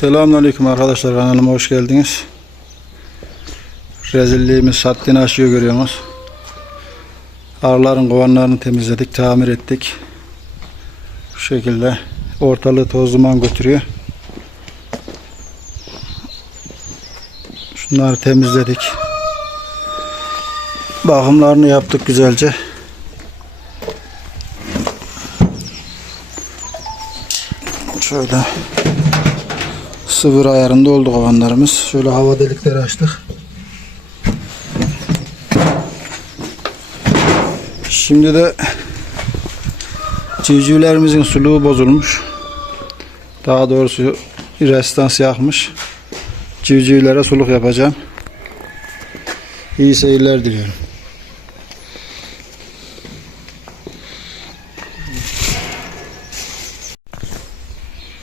Selamünaleyküm arkadaşlar kanalıma hoş geldiniz. Rezilliğimiz haddini aşıyor görüyorsunuz. Arıların kovanlarını temizledik, tamir ettik. Bu şekilde ortalığı toz duman götürüyor. Şunları temizledik. Bakımlarını yaptık güzelce. Şöyle sıvır ayarında oldu kovanlarımız. Şöyle hava delikleri açtık. Şimdi de civcivlerimizin suluğu bozulmuş. Daha doğrusu restans yakmış. Civcivlere suluk yapacağım. İyi seyirler diliyorum.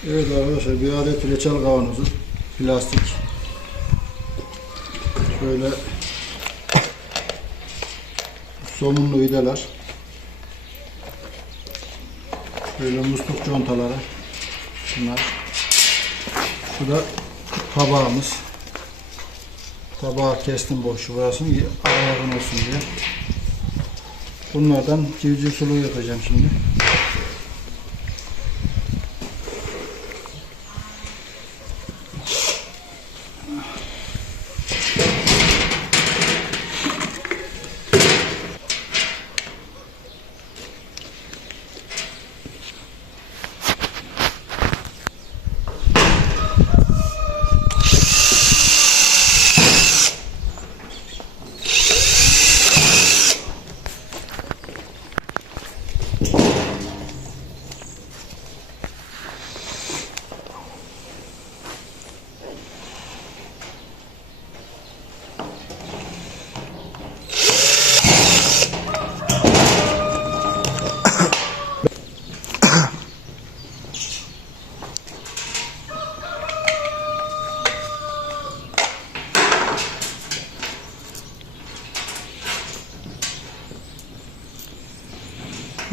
Evet arkadaşlar bir adet reçel kavanozu plastik. Şöyle somunlu vidalar. Böyle musluk contaları. Bunlar. Şu da tabağımız. Tabağı kestim boşu burasını ayarın olsun diye. Bunlardan civciv suluğu yapacağım şimdi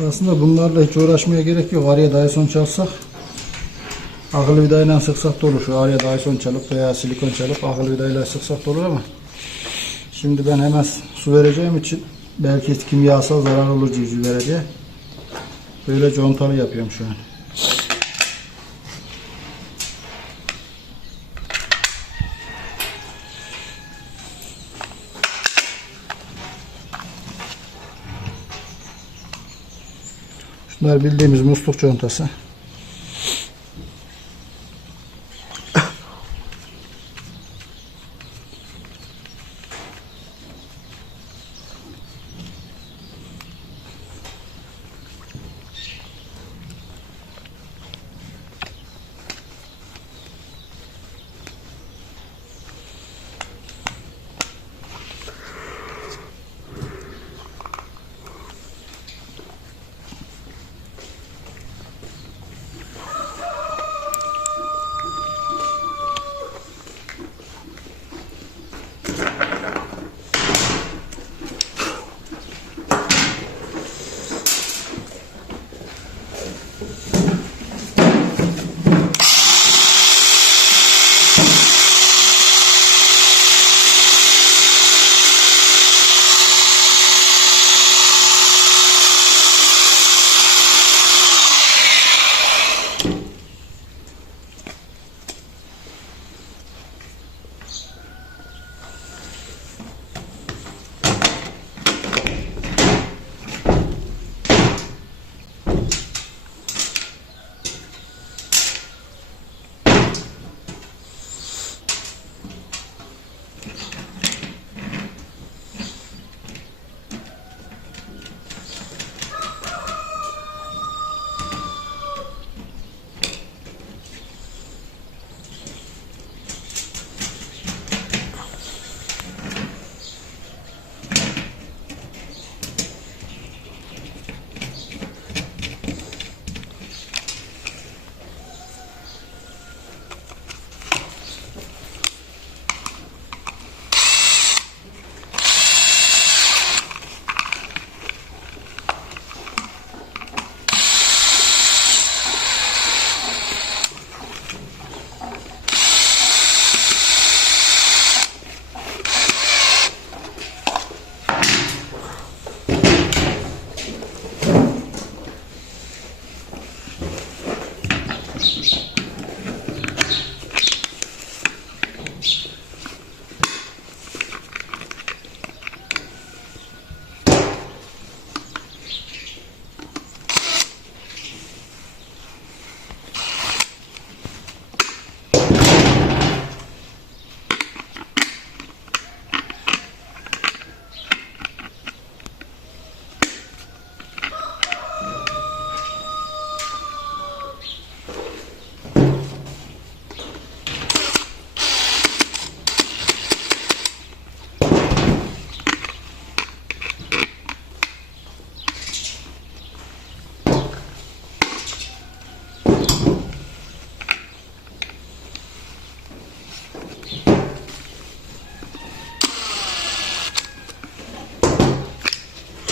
Aslında bunlarla hiç uğraşmaya gerek yok. Araya Dyson çalsak akıllı vidayla sıksak da olur. Araya Dyson çalıp veya silikon çalıp akıllı vidayla sıksak da olur ama şimdi ben hemen su vereceğim için belki kimyasal zarar olur civcivlere diye böyle contalı yapıyorum şu an. Bunlar bildiğimiz musluk contası.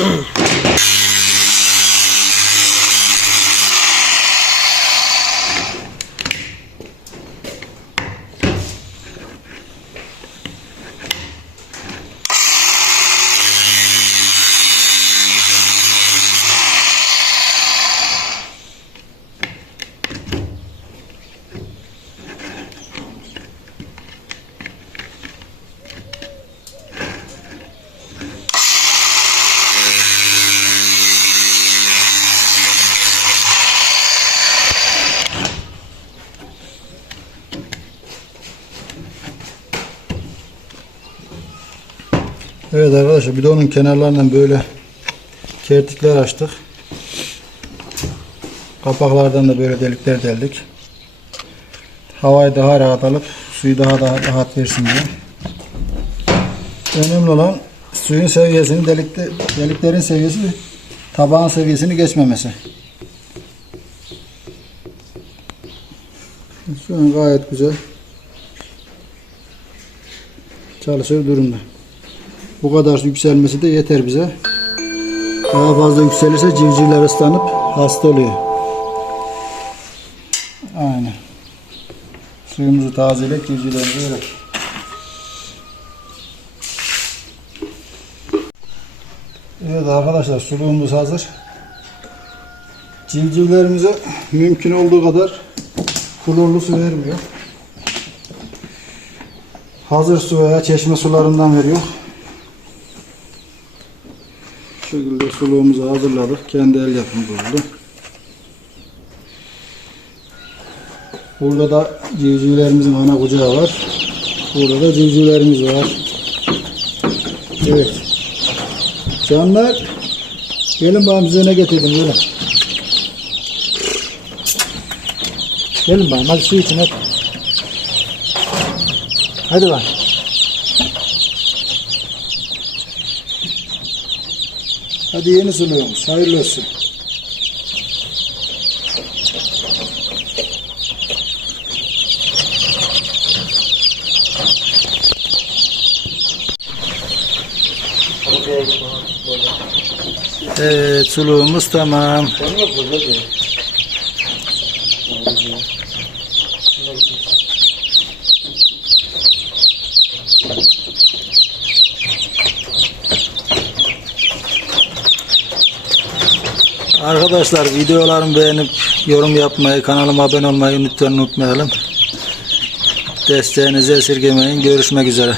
Ugh. Evet arkadaşlar bidonun kenarlarından böyle kertikler açtık. Kapaklardan da böyle delikler deldik. Havayı daha rahat alıp suyu daha da rahat versin diye. Önemli olan suyun seviyesini delikte, deliklerin seviyesi tabağın seviyesini geçmemesi. Şu an gayet güzel çalışır durumda. Bu kadar yükselmesi de yeter bize. Daha fazla yükselirse civcivler ıslanıp hasta oluyor. Aynen. Suyumuzu tazeleyip civcivlerimizi verek. Evet arkadaşlar suluğumuz hazır. Civcivlerimize mümkün olduğu kadar klorlu su vermiyor. Hazır su veya çeşme sularından veriyor. Şekilde suluğumuzu hazırladık. Kendi el yapımı oldu. Burada da civcivlerimizin ana kucağı var. Burada da civcivlerimiz var. Evet. Canlar gelin bakalım size ne getirdim gelin. Gelin bakalım hadi su için hadi. Hadi bak. Hadi yeni suluğumuz. Hayırlı olsun. Evet suluğumuz tamam. Arkadaşlar videolarımı beğenip yorum yapmayı, kanalıma abone olmayı lütfen unutmayalım. Desteğinizi esirgemeyin. Görüşmek üzere.